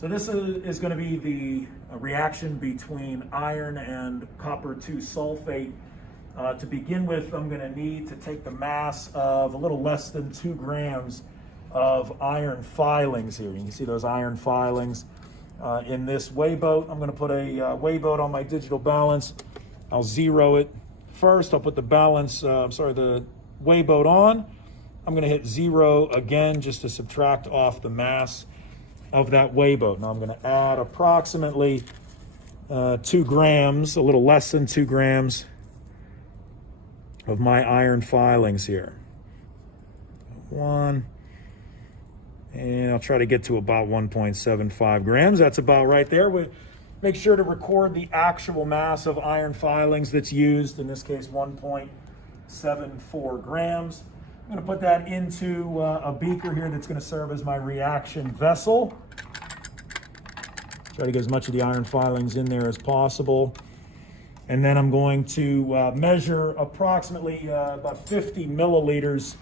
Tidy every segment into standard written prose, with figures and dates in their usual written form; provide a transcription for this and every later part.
So this is going to be the reaction between iron and copper 2 sulfate. To begin with, I'm going to need to take the mass of a little less than 2 grams of iron filings here. You can see those iron filings in this weigh boat. I'm going to put a weigh boat on my digital balance. I'll zero it first. I'll put the the weigh boat on. I'm going to hit 0 again just to subtract off the mass of that weigh boat. Now I'm going to add approximately 2 grams, a little less than 2 grams of my iron filings here. 1, and I'll try to get to about 1.75 grams. That's about right there. We make sure to record the actual mass of iron filings that's used, in this case 1.74 grams. I'm going to put that into a beaker here that's going to serve as my reaction vessel. Try to get as much of the iron filings in there as possible. And then I'm going to measure approximately about 50 milliliters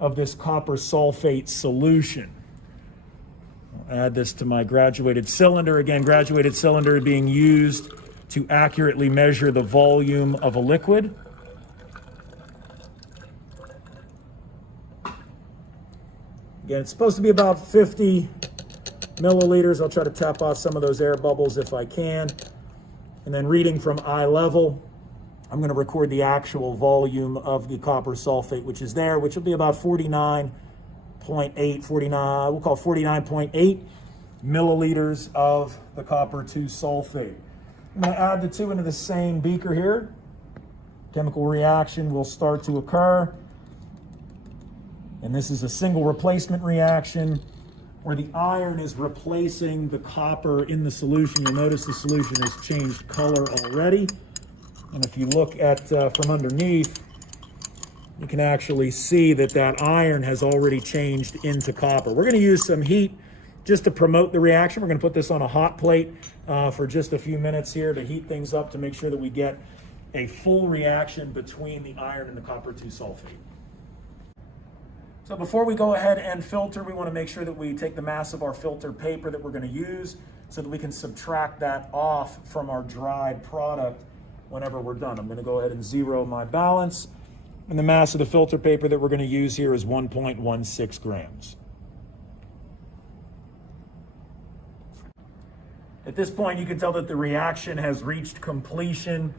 of this copper sulfate solution. I'll add this to my graduated cylinder. Again, graduated cylinder being used to accurately measure the volume of a liquid. Again, it's supposed to be about 50 milliliters. I'll try to tap off some of those air bubbles if I can. And then reading from eye level, I'm going to record the actual volume of the copper sulfate, which is there, which will be about 49.8, we'll call 49.8 milliliters of the copper 2 sulfate. I'm going to add the two into the same beaker here. Chemical reaction will start to occur. And this is a single replacement reaction where the iron is replacing the copper in the solution. You'll notice the solution has changed color already. And if you look at from underneath, you can actually see that that iron has already changed into copper. We're going to use some heat just to promote the reaction. We're going to put this on a hot plate for just a few minutes here to heat things up to make sure that we get a full reaction between the iron and the copper 2 sulfate. So before we go ahead and filter, we want to make sure that we take the mass of our filter paper that we're going to use so that we can subtract that off from our dried product whenever we're done. I'm going to go ahead and zero my balance. And the mass of the filter paper that we're going to use here is 1.16 grams. At this point, you can tell that the reaction has reached completion.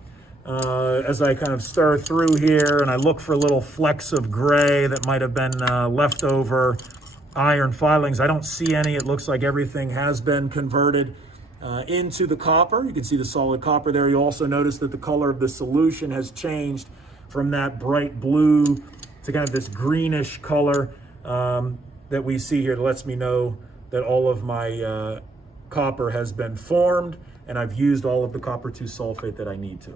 As I kind of stir through here and I look for little flecks of gray that might have been leftover iron filings, I don't see any. It looks like everything has been converted into the copper. You can see the solid copper there. You also notice that the color of the solution has changed from that bright blue to kind of this greenish color that we see here. That lets me know that all of my copper has been formed and I've used all of the copper 2 sulfate that I need to.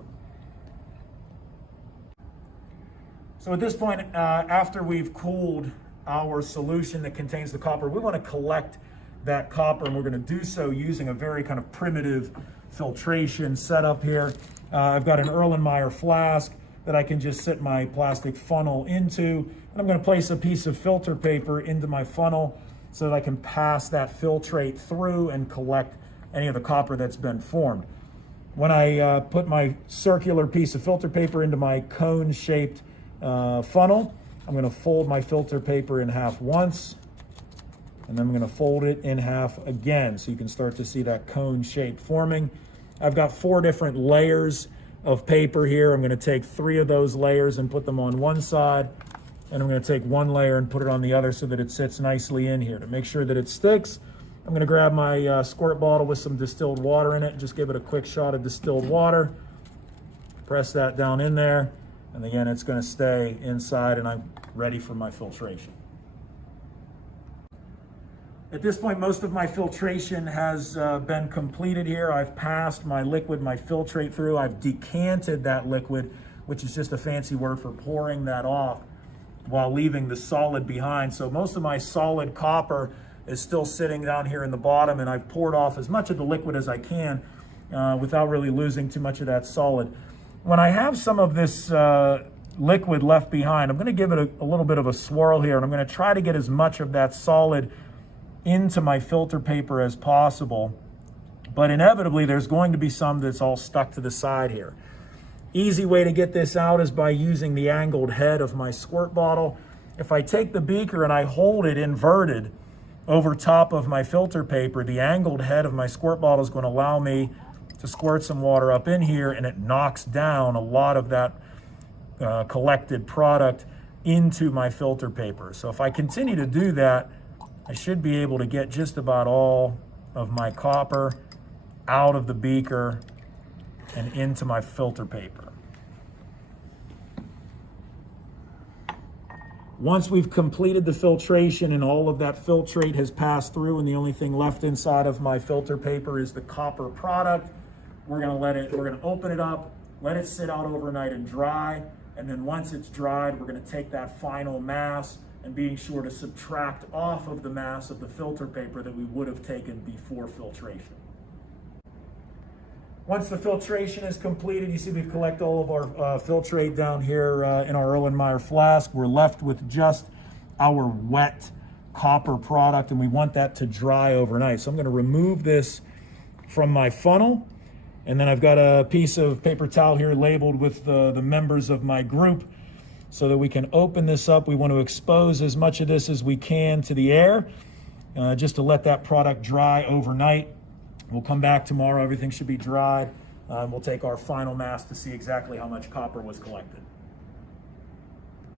So at this point, after we've cooled our solution that contains the copper, we want to collect that copper, and we're going to do so using a very kind of primitive filtration setup here. I've got an Erlenmeyer flask that I can just sit my plastic funnel into, and I'm going to place a piece of filter paper into my funnel so that I can pass that filtrate through and collect any of the copper that's been formed. When I put my circular piece of filter paper into my cone-shaped funnel, I'm going to fold my filter paper in half once, and then I'm going to fold it in half again so you can start to see that cone shape forming. I've got 4 different layers of paper here. I'm going to take 3 of those layers and put them on one side, and I'm going to take 1 layer and put it on the other so that it sits nicely in here. To make sure that it sticks, I'm going to grab my squirt bottle with some distilled water in it, just give it a quick shot of distilled water, press that down in there, and again, it's going to stay inside, and I'm ready for my filtration. At this point, most of my filtration has been completed here. I've passed my liquid, my filtrate through. I've decanted that liquid, which is just a fancy word for pouring that off while leaving the solid behind. So most of my solid copper is still sitting down here in the bottom, and I've poured off as much of the liquid as I can without really losing too much of that solid. When I have some of this liquid left behind, I'm going to give it a little bit of a swirl here, and I'm going to try to get as much of that solid into my filter paper as possible. But inevitably, there's going to be some that's all stuck to the side here. Easy way to get this out is by using the angled head of my squirt bottle. If I take the beaker and I hold it inverted over top of my filter paper, the angled head of my squirt bottle is going to allow me to squirt some water up in here, and it knocks down a lot of that collected product into my filter paper. So if I continue to do that, I should be able to get just about all of my copper out of the beaker and into my filter paper. Once we've completed the filtration and all of that filtrate has passed through and the only thing left inside of my filter paper is the copper product, we're gonna open it up, let it sit out overnight and dry, and then once it's dried, we're gonna take that final mass and being sure to subtract off of the mass of the filter paper that we would have taken before filtration. Once the filtration is completed, you see we've collected all of our filtrate down here in our Erlenmeyer flask. We're left with just our wet copper product, and we want that to dry overnight. So I'm going to remove this from my funnel, and then I've got a piece of paper towel here labeled with the members of my group so that we can open this up. We want to expose as much of this as we can to the air, just to let that product dry overnight. We'll come back tomorrow, everything should be dried. We'll take our final mass to see exactly how much copper was collected.